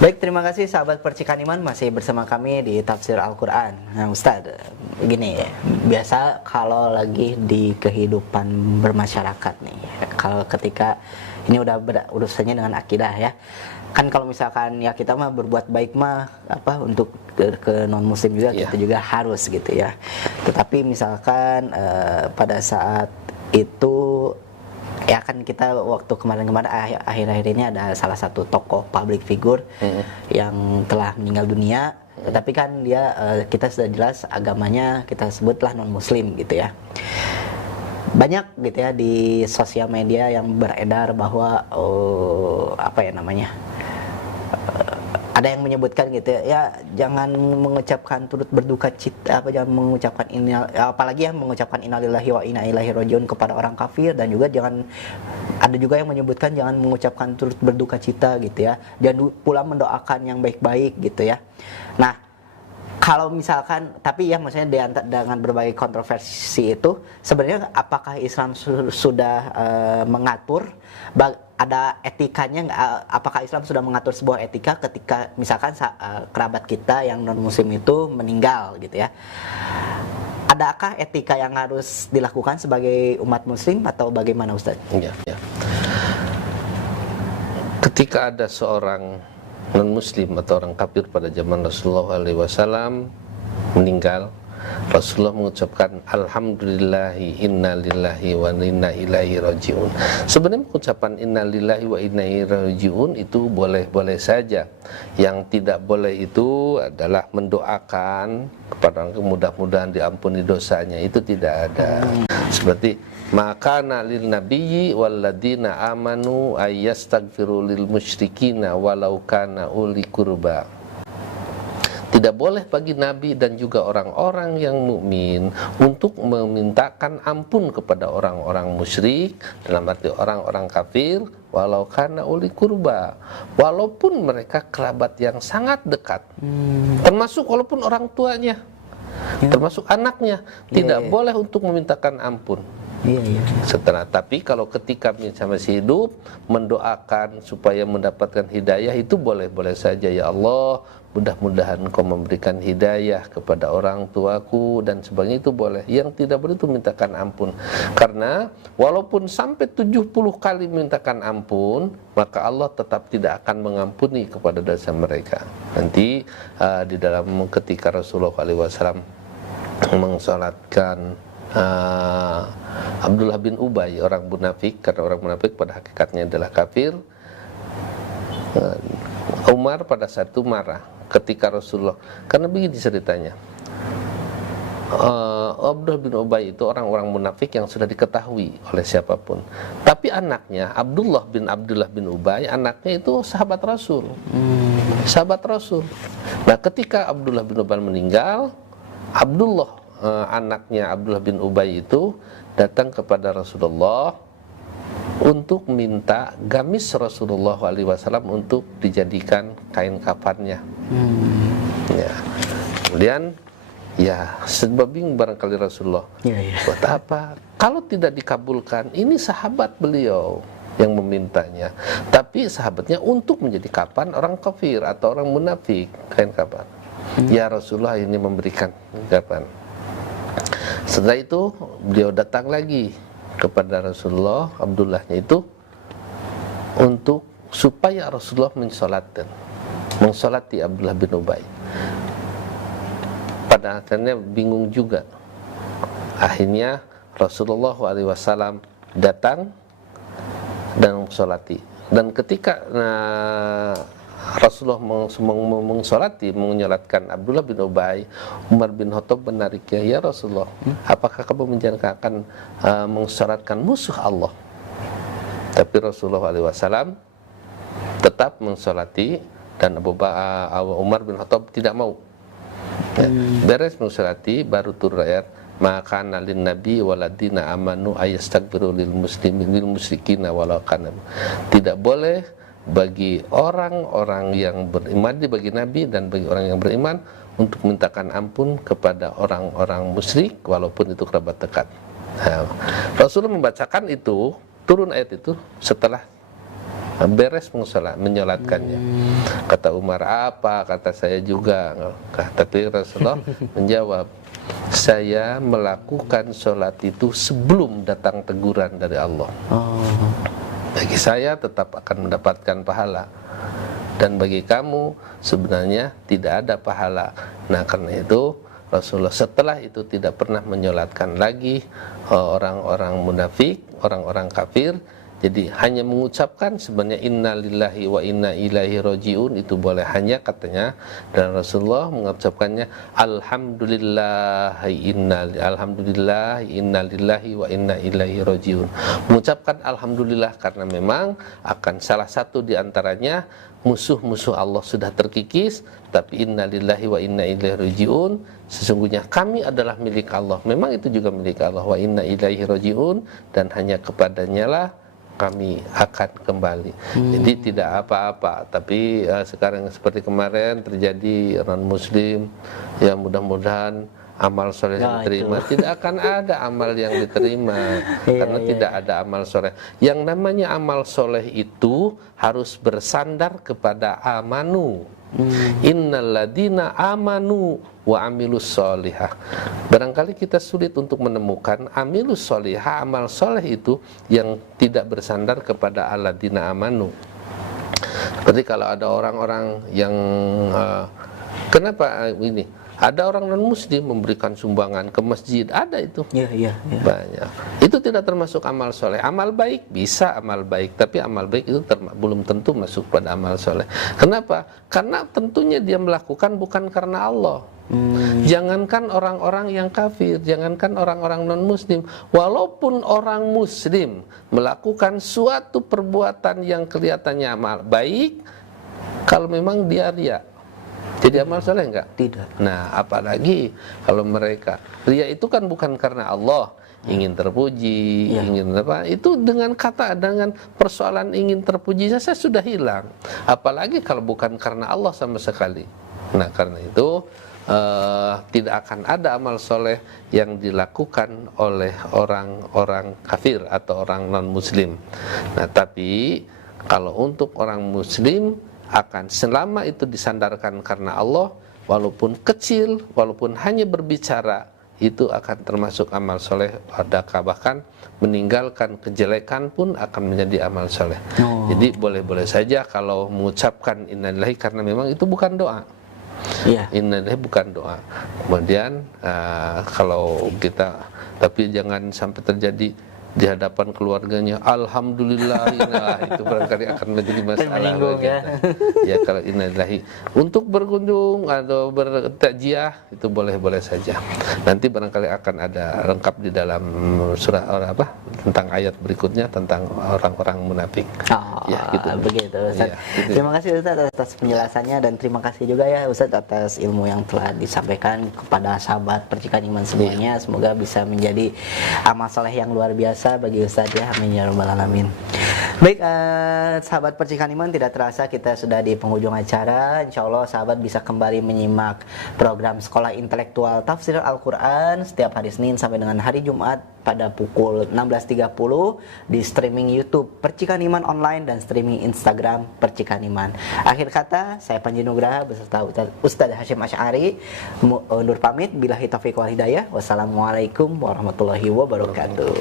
Baik, terima kasih sahabat Percikan Iman masih bersama kami di Tafsir Al-Quran. Nah Ustaz, begini ya, biasa kalau lagi di kehidupan bermasyarakat nih, kalau ketika ini udah urusannya dengan akidah ya, kan kalau misalkan ya kita mah berbuat baik mah apa untuk ke non muslim juga kita juga harus gitu ya. Tetapi misalkan pada saat itu ya kan kita waktu kemarin-kemarin akhir-akhir ini ada salah satu tokoh public figure yang telah meninggal dunia, tetapi kan dia kita sudah jelas agamanya kita sebutlah non muslim gitu ya. Banyak gitu ya di sosial media yang beredar bahwa apa ya namanya, ada yang menyebutkan gitu ya, jangan mengucapkan turut berduka cita, jangan mengucapkan ini, apalagi yang mengucapkan innalillahi wa inna ilaihi rajiun kepada orang kafir, dan juga jangan, ada juga yang menyebutkan jangan mengucapkan turut berduka cita gitu ya, jangan pula mendoakan yang baik-baik gitu ya. Nah, kalau misalkan, tapi ya maksudnya dengan berbagai kontroversi itu, sebenarnya apakah Islam sudah mengatur, ada etikanya, apakah Islam sudah mengatur sebuah etika ketika misalkan kerabat kita yang non muslim itu meninggal gitu ya? Adakah etika yang harus dilakukan sebagai umat muslim atau bagaimana Ustaz? Ya. Ketika ada seorang non-muslim atau orang kafir pada zaman Rasulullah SAW meninggal, Rasulullah mengucapkan alhamdulillahi inna lillahi wa inna ilaihi rajiun. Sebenarnya ucapan inna lillahi wa inna ilaihi rajiun itu boleh-boleh saja. Yang tidak boleh itu adalah mendoakan kepada orang mudah-mudahan diampuni dosanya, itu tidak ada. Seperti maka lil nabiyyi walladzina amanu ayyastaghfiru lil musyrikina walau kana uli qurba. Tidak boleh bagi nabi dan juga orang-orang yang mukmin untuk memintakan ampun kepada orang-orang musyrik, dalam arti orang-orang kafir, walau kana uli qurba, walaupun mereka kerabat yang sangat dekat. Termasuk walaupun orang tuanya, termasuk anaknya, tidak boleh untuk memintakan ampun. Setelah, tapi kalau ketika masih hidup mendoakan supaya mendapatkan hidayah, itu boleh-boleh saja. Ya Allah, mudah-mudahan Engkau memberikan hidayah kepada orang tuaku dan sebagainya, itu boleh. Yang tidak boleh itu mintakan ampun, karena walaupun sampai 70 kali mintakan ampun, maka Allah tetap tidak akan mengampuni kepada dosa mereka. Nanti di dalam ketika Rasulullah SAW mensolatkan Abdullah bin Ubay, orang munafik, karena orang munafik pada hakikatnya adalah kafir, Umar pada saat itu marah ketika Rasulullah, karena begini ceritanya, Abdullah bin Ubay itu orang-orang munafik yang sudah diketahui oleh siapapun, tapi anaknya Abdullah bin Ubay, anaknya itu sahabat Rasul, sahabat Rasul. Nah, ketika Abdullah bin Ubay meninggal, anaknya Abdullah bin Ubay itu datang kepada Rasulullah untuk minta gamis Rasulullah SAW untuk dijadikan kain kafannya. Ya. Kemudian ya sebabing barangkali Rasulullah, buat apa? Kalau tidak dikabulkan, ini sahabat beliau yang memintanya, tapi sahabatnya untuk menjadi kafan orang kafir atau orang munafik, kain kafan. Ya Rasulullah, ini memberikan kafan. Setelah itu beliau datang lagi kepada Rasulullah, Abdullahnya itu, untuk supaya Rasulullah mensolati Abdullah bin Ubay. Pada akhirnya bingung juga. Akhirnya Rasulullah SAW datang dan mensolati. Dan ketika Rasulullah menyolatkan Abdullah bin Ubay, Umar bin Khattab menariknya, ya Rasulullah, apakah kamu menjanjikan akan mensolatkan musuh Allah? Tapi Rasulullah SAW tetap mensolati, dan Umar bin Khattab tidak mau. Beres mensolati, baru turun ayat, maka nalin nabi waladina amanu ayastaghfiru lil muslimin lil musyrikina walau kana. Tidak boleh bagi orang-orang yang beriman, bagi Nabi dan bagi orang yang beriman, untuk mintakan ampun kepada orang-orang musyrik walaupun itu kerabat dekat. Nah, Rasulullah membacakan itu, turun ayat itu setelah beres menyolatkannya. Kata Umar, apa? Kata saya juga. Tapi Rasulullah menjawab, saya melakukan sholat itu sebelum datang teguran dari Allah. Bagi saya tetap akan mendapatkan pahala, dan bagi kamu sebenarnya tidak ada pahala. Nah, karena itu Rasulullah setelah itu tidak pernah menyolatkan lagi orang-orang munafik, orang-orang kafir. Jadi hanya mengucapkan sebenarnya innalillahi wa inna ilaihi rajiun, itu boleh hanya katanya, dan Rasulullah mengucapkannya alhamdulillah innalillahi wa inna ilaihi rajiun. Mengucapkan alhamdulillah karena memang akan salah satu di antaranya musuh-musuh Allah sudah terkikis, tapi innalillahi wa inna ilaihi rajiun, sesungguhnya kami adalah milik Allah. Memang itu juga milik Allah, wa inna ilaihi rajiun, dan hanya kepadanya lah kami akan kembali. Jadi tidak apa-apa. Tapi sekarang seperti kemarin terjadi non muslim, ya mudah-mudahan amal soleh diterima. Tidak akan ada amal yang diterima karena tidak ada amal soleh. Yang namanya amal soleh itu harus bersandar kepada amanu. Innalladzina amanu wa amilus solihah. Barangkali kita sulit untuk menemukan amilus solihah, amal soleh itu yang tidak bersandar kepada alladzina amanu. Seperti kalau ada orang-orang yang kenapa ini? Ada orang non-muslim memberikan sumbangan ke masjid, ada itu. Iya. Banyak. Itu tidak termasuk amal soleh. Amal baik bisa amal baik, tapi amal baik itu belum tentu masuk pada amal soleh. Kenapa? Karena tentunya dia melakukan bukan karena Allah. Jangankan orang-orang yang kafir, jangankan orang-orang non-muslim, walaupun orang muslim melakukan suatu perbuatan yang kelihatannya amal baik, kalau memang dia riya, jadi amal soleh enggak? Tidak. Nah, apalagi kalau mereka riya itu kan bukan karena Allah, ingin terpuji, ingin apa? Itu dengan persoalan ingin terpuji saja sudah hilang. Apalagi kalau bukan karena Allah sama sekali. Nah, karena itu tidak akan ada amal soleh yang dilakukan oleh orang-orang kafir atau orang non-muslim. Nah, tapi kalau untuk orang muslim akan selama itu disandarkan karena Allah, walaupun kecil, walaupun hanya berbicara, itu akan termasuk amal soleh. Bahkan meninggalkan kejelekan pun akan menjadi amal soleh. Jadi boleh-boleh saja kalau mengucapkan innalillahi, karena memang itu bukan doa. Innalillahi bukan doa. Kemudian kalau kita, tapi jangan sampai terjadi di hadapan keluarganya alhamdulillah, itu barangkali akan menjadi masalah ya. Kalau innalillahi untuk berkunjung atau bertakziah itu boleh-boleh saja. Nanti barangkali akan ada lengkap di dalam surah tentang ayat berikutnya tentang orang-orang munafik. Gitu. Begitu Ustaz. Gitu. Terima kasih Ustaz atas penjelasannya, dan terima kasih juga ya Ustaz atas ilmu yang telah disampaikan kepada sahabat Percikan Iman semuanya. Semoga bisa menjadi amal soleh yang luar biasa bagi Ustaz ya. Amin ya rabbal alamin. Baik, sahabat Percikan Iman, tidak terasa kita sudah di penghujung acara. Insya Allah sahabat bisa kembali menyimak program Sekolah Intelektual Tafsir Al-Quran setiap hari Senin sampai dengan hari Jumat pada pukul 16.30 di streaming YouTube Percikan Iman Online dan streaming Instagram Percikan Iman. Akhir kata, saya Panji Nugraha beserta Ustaz Hasyim Asy'ari undur pamit. Billahi taufiq wal hidayah. Wassalamualaikum warahmatullahi wabarakatuh.